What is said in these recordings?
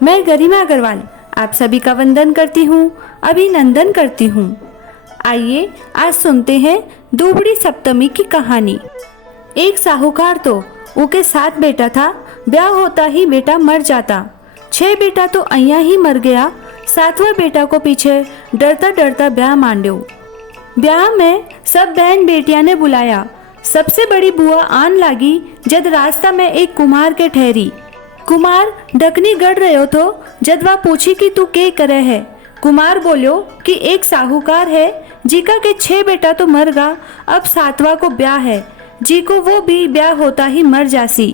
मैं गरिमा अग्रवाल आप सभी का वंदन करती हूँ, अभिनंदन करती हूँ। आइए आज सुनते हैं दुबड़ी सप्तमी की कहानी। एक साहूकार तो उके 7 बेटा था, ब्याह होता ही बेटा मर जाता। 6 बेटा तो अइया ही मर गया, 7वां बेटा को पीछे डरता डरता ब्याह मांड्यो। ब्याह में सब बहन बेटिया ने बुलाया। सबसे बड़ी बुआ आन लागी जद रास्ता में एक कुमार के ठहरी। कुमार डकनी गढ़ रहो तो जद वह पूछी कि तू के करे है। कुमार बोलियो कि एक साहूकार है जीका के 6 बेटा तो मर गा, अब 7वां को ब्याह है, जी को वो भी ब्याह होता ही मर जासी।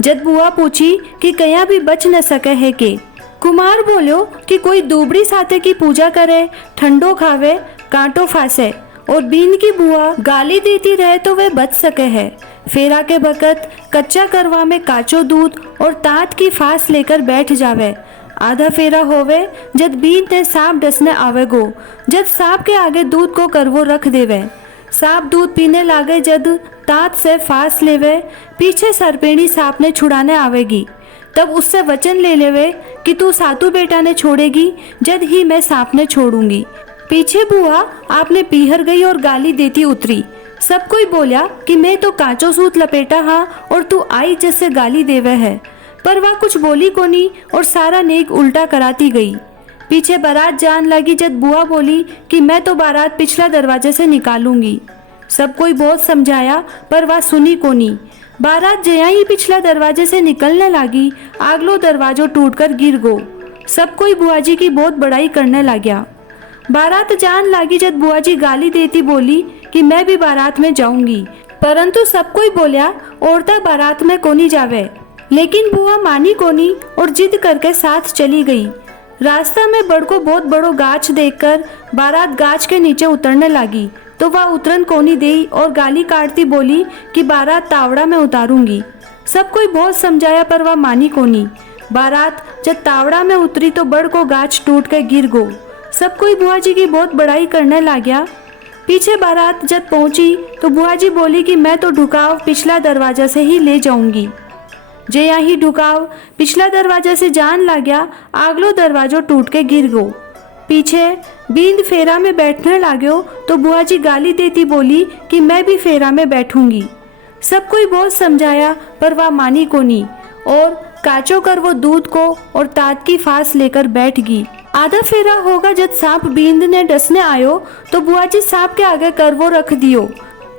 जद बुआ पूछी कि कया भी बच न सके है के। कुमार बोलियो कि कोई दुबड़ी साथे की पूजा करे, ठंडो खावे, कांटो फांसे और बीन की बुआ गाली देती रहे तो वे बच सके है। फेरा के बकत कच्चा करवा में काचो दूध और तात की फांस लेकर बैठ जावे। आधा फेरा होवे जद बीन ने सांप डसने आवेगो, जद सांप के आगे दूध को करवो रख देवे। सांप दूध पीने लागे जद तात से फांस लेवे, पीछे सरपेणी सांप ने छुड़ाने आवेगी। तब उससे वचन ले लेवे कि तू सातू बेटा ने छोड़ेगी, जद ही मैं सांप ने छोड़ूंगी। पीछे बुआ आपने पीहर गई और गाली देती उतरी। सब कोई बोला कि मैं तो कांचो सूत लपेटा हाँ और तू आई जैसे गाली देवे है, पर वह कुछ बोली कोनी और सारा नेक उल्टा कराती गई। पीछे बारात जान लगी जद बुआ बोली कि मैं तो बारात पिछला दरवाजे से निकालूंगी। सब कोई बहुत समझाया पर वह सुनी कोनी। बारात जया ही पिछला दरवाजे से निकलने लगी, आगलो दरवाजो टूटकर गिर गो। सब कोई बुआजी की बहुत बड़ाई करने लग्या। बारात जान लागी जद बुआजी गाली देती बोली कि मैं भी बारात में जाऊंगी, परंतु सब कोई बोलिया औरता बारात में कोनी जावे। लेकिन बुआ मानी कोनी और जिद करके साथ चली गई। रास्ता में बड़को बहुत बड़ो गाछ देखकर बारात गाछ के नीचे उतरने लगी तो वह उतरन कोनी देई और गाली काटती बोली कि बारात तावड़ा में उतारूंगी। सब कोई बहुत समझाया पर वह मानी कोनी। बारात जब तावड़ा में उतरी तो बड़को गाछ टूट के गिर गो। सब कोई बुआ जी की बहुत बड़ाई करने लग्या। पीछे बारात जब पहुंची तो बुआ जी बोली कि मैं तो ढुकाव पिछला दरवाजा से ही ले जाऊंगी। जया ही ढुकाव पिछला दरवाजा से जान लग्या, आगलो दरवाजो टूट के गिर गो। पीछे बींद फेरा में बैठने लाग्यो तो बुआ जी गाली देती बोली कि मैं भी फेरा में बैठूंगी। सब कोई बहुत समझाया पर वह मानी कोनी और काचो कर वो दूध को और तात की फांस लेकर बैठ गई। आधा फेरा होगा जब सांप बींद ने डसने आयो तो बुआ जी सांप के आगे करवो रख दियो।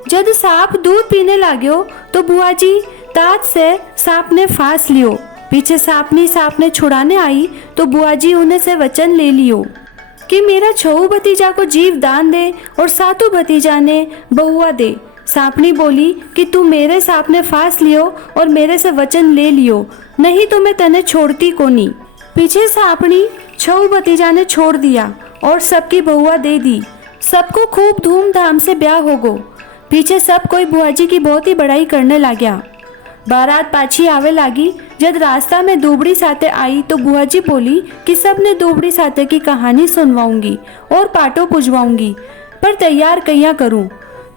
जब सांप दूध पीने लाग्यो तो बुआ जी तात से सांप ने फांस लियो। पीछे सांप ने छुड़ाने आई तो बुआ जी उन्हें से वचन ले लियो कि मेरा छऊ भतीजा को जीव दान दे और सातू भतीजा ने बहुआ दे। सांपनी बोली कि तू मेरे सांप ने फांस लियो और मेरे से वचन ले लियो, नहीं तो मैं तने छोड़ती कोनी। पीछे सांपनी छऊ भतीजा ने छोड़ दिया और सबकी बहुआ दे दी। सबको खूब धूमधाम से ब्याह हो गो। पीछे सब कोई बुआजी की बहुत ही बड़ाई करने लग्या। बारात पाछी आवे लागी। जब रास्ता में दुबड़ी साथे आई तो बुआजी बोली कि सबने दुबड़ी साथे की कहानी सुनवाऊंगी और पाटो पुजवाऊंगी, पर तैयार कहिया करूं।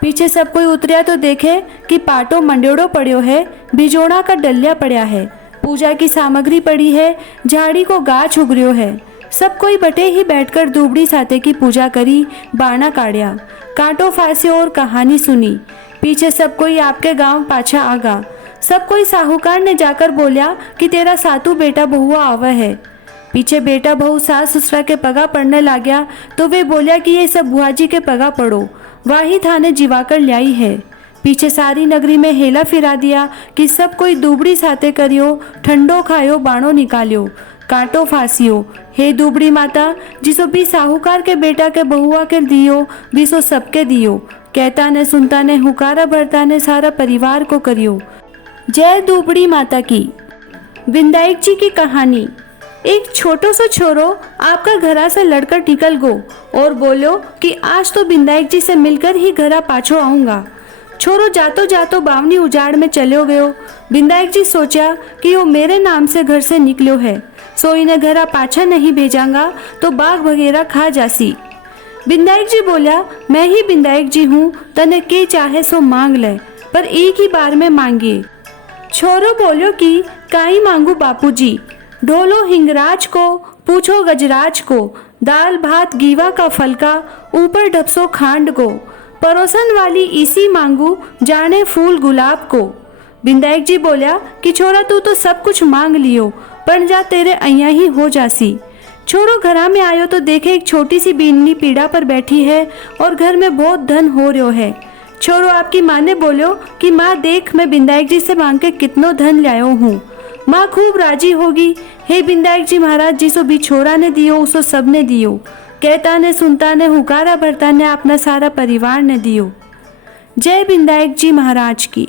पीछे सब कोई उतरिया तो देखे कि पाटो मंडेड़ो पड़ो है, भिजोड़ा का डलिया पड़ा है, पूजा की सामग्री पड़ी है, झाड़ी को गाछ उगरियो है। सब कोई बटे ही बैठकर दुबड़ी साथे की पूजा करी, बाणा काढ़िया, कांटो फांसे और कहानी सुनी। पीछे सब कोई आपके गांव पाछा आगा। सब कोई साहूकार ने जाकर बोलिया कि तेरा सातू बेटा बहुआ आवा है। पीछे बेटा बहू सास ससुरा के पगा पड़ने लाग्या तो वे बोलिया कि ये सब बुआजी के पगा पड़ो, वाही थाने जीवाकर ल्याई है। पीछे सारी नगरी में हेला फिरा दिया कि सब कोई दुबड़ी साथे करियो, ठंडो खायो, बाणो निकालियो, कांटो फांसियो। हे दुबड़ी माता, जिसो भी साहूकार के बेटा के बहुआ के दियो, बीसो सबके दियो। कहता ने सुनता ने हुकारा भरता ने सारा परिवार को करियो। जय दुबड़ी माता की। विंदायक जी की कहानी। एक छोटो सो छोरो आपका घरा से लड़कर टिकल गो और बोलो कि आज तो विंदायक जी से मिलकर ही घरा पाछो आऊंगा। छोरो जातो जातो बावनी उजाड़ में चलो गयो। विंदायक जी सोचा कि वो मेरे नाम से घर से निकलो है, सो इन्हें घरा पाछा नहीं भेजांगा तो बाघ वगैरह खा जासी। विंदायक जी बोला, मैं ही विंदायक जी हूँ, तने के चाहे सो मांग ले, पर एक ही बार में मांगिए। छोरो बोलो कि काई मांगू बापूजी। ढोलो हिंगराज को, पूछो गजराज को, दाल भात गीवा का फलका, ऊपर ढपसो खांड को, परोसन वाली इसी मांगू, जाने फूल गुलाब को। विधायक जी बोल्या कि छोरा तू तो सब कुछ मांग लियो, पर जा तेरे अइया ही हो जासी। छोरो घरा में आयो तो देखे एक छोटी सी बीननी पीड़ा पर बैठी है और घर में बहुत धन हो रहो है। छोरो आपकी माँ ने बोलो कि माँ देख मैं विधायक जी से मांग के कितनो धन लायो हूँ। माँ खूब राजी होगी। हे विधायक जी महाराज जी सो भी छोरा ने दियो उसो सब ने दियो, कहता ने सुनता ने हुकारा भरता ने अपना सारा परिवार ने दियो। जय विधायक जी महाराज की।